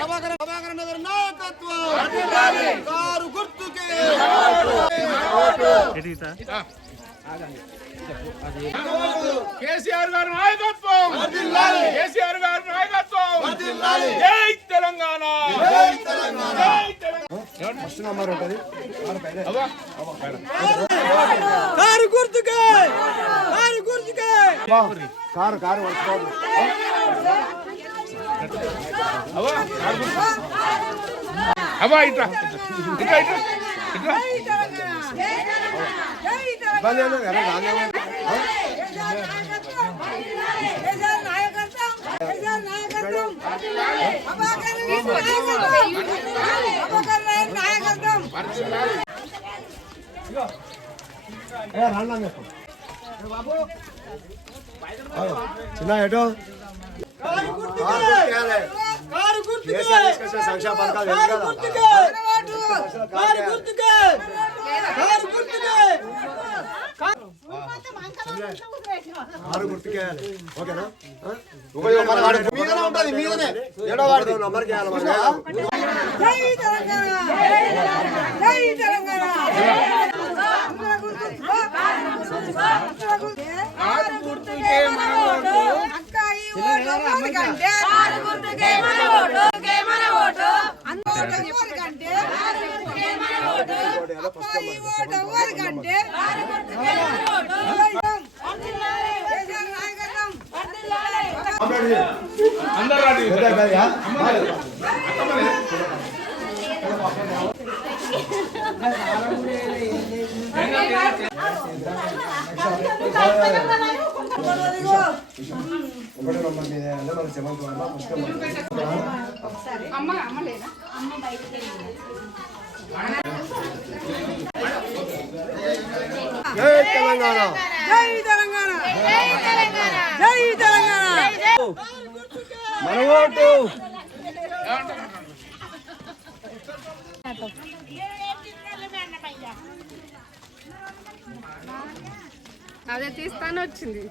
ప్రభాకర్ నగర్ నాయకత్వం కారు గుర్తుకే కేసీఆర్ గారి నాయకత్వం కేసీఆర్ గారి నాయకత్వం జై తెలంగాణ జై తెలంగాణ ఫస్ట్ నంబర్ ఉంటది కారు గుర్తుకే కారు గుర్తుకే కారు కారు అవ్వ ఇట్లా ఇట్లా ఇట్లా ఇట్లా చిన్న ఏటో సంక్షేమ పథకాలు కారు గుర్తుకేయాలి ఓకేనా మీదనే ఉంటుంది మీదనే ఏడో వాడు నంబర్ కేయాలి ఒకటో నంబర్ మీద మన సెవెంత్ జై తెలంగాణ జై తెలంగాణ జై తెలంగాణ మన ఓటు అదే తీస్తాను వచ్చింది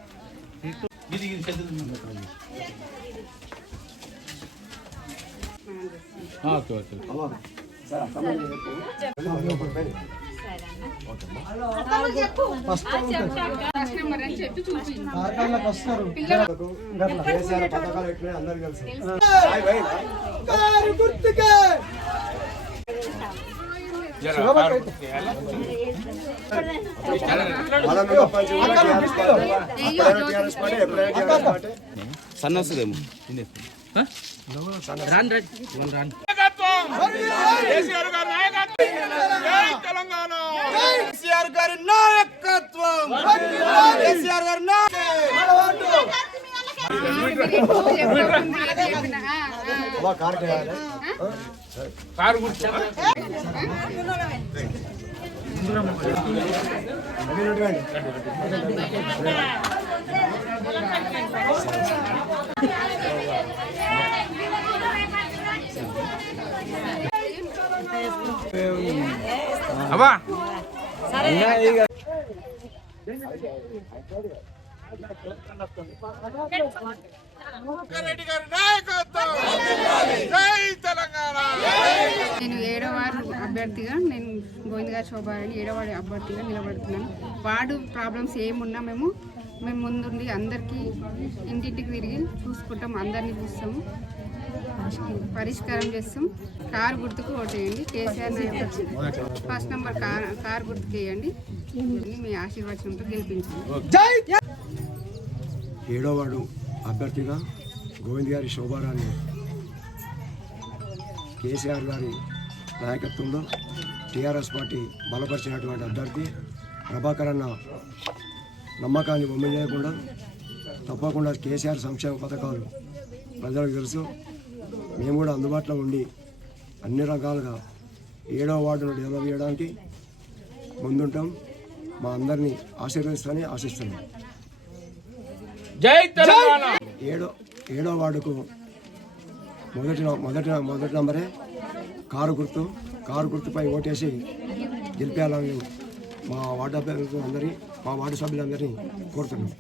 పథకాలు ఎట్లా అందరు కలిసి సన్నసుదేమో కేసీఆర్ గారి నాయకత్వం జై తెలంగాణ కేసీఆర్ గారి నాయకత్వం కేసీఆర్ గారి కారు గుర్తు అబ్బా రెడ్డి గారి నాయకత్వం జై తెలంగాణ నేను 7వ వార్డు అభ్యర్థిగా నేను గోవింద్ గారి శోభారాణి 7వ వార్డు అభ్యర్థిగా నిలబడుతున్నాను. వార్డు ప్రాబ్లమ్స్ ఏమున్నా మేము ముందుండి అందరికీ ఇంటింటికి తిరిగి చూసుకుంటాం, అందరినీ చూస్తాము, పరిష్కారం చేస్తాం. కారు గుర్తుకు ఓటేయండి. కేసీఆర్ నాయకత్వం ఫస్ట్ నంబర్ కారు గుర్తుకు వేయండి. మీ ఆశీర్వచనంతో గెలిపించండి. 7వ వార్డు అభ్యర్థిగా గోవింద్ గారి శోభారాణి కేసీఆర్ గారి నాయకత్వంలో టీఆర్ఎస్ పార్టీ బలపరిచినటువంటి అభ్యర్థి ప్రభాకర్ అన్న నమ్మకాన్ని బొమ్మ చేయకుండా తప్పకుండా కేసీఆర్ సంక్షేమ పథకాలు ప్రజలకు తెలుసు. మేము కూడా అందుబాటులో ఉండి అన్ని రకాలుగా 7వ వార్డును డెవలప్ చేయడానికి ముందుంటాం. మా అందరినీ ఆశీర్వదిస్తానని ఆశిస్తున్నాం. జై తెలంగాణ 7వ వార్డుకు మొదటి నంబరే కారు గుర్తుపై ఓటేసి గెలిపేయాలని మా వార్డు అభ్యర్థులందరినీ మా వార్డు సభ్యులందరినీ కోరుతున్నాం.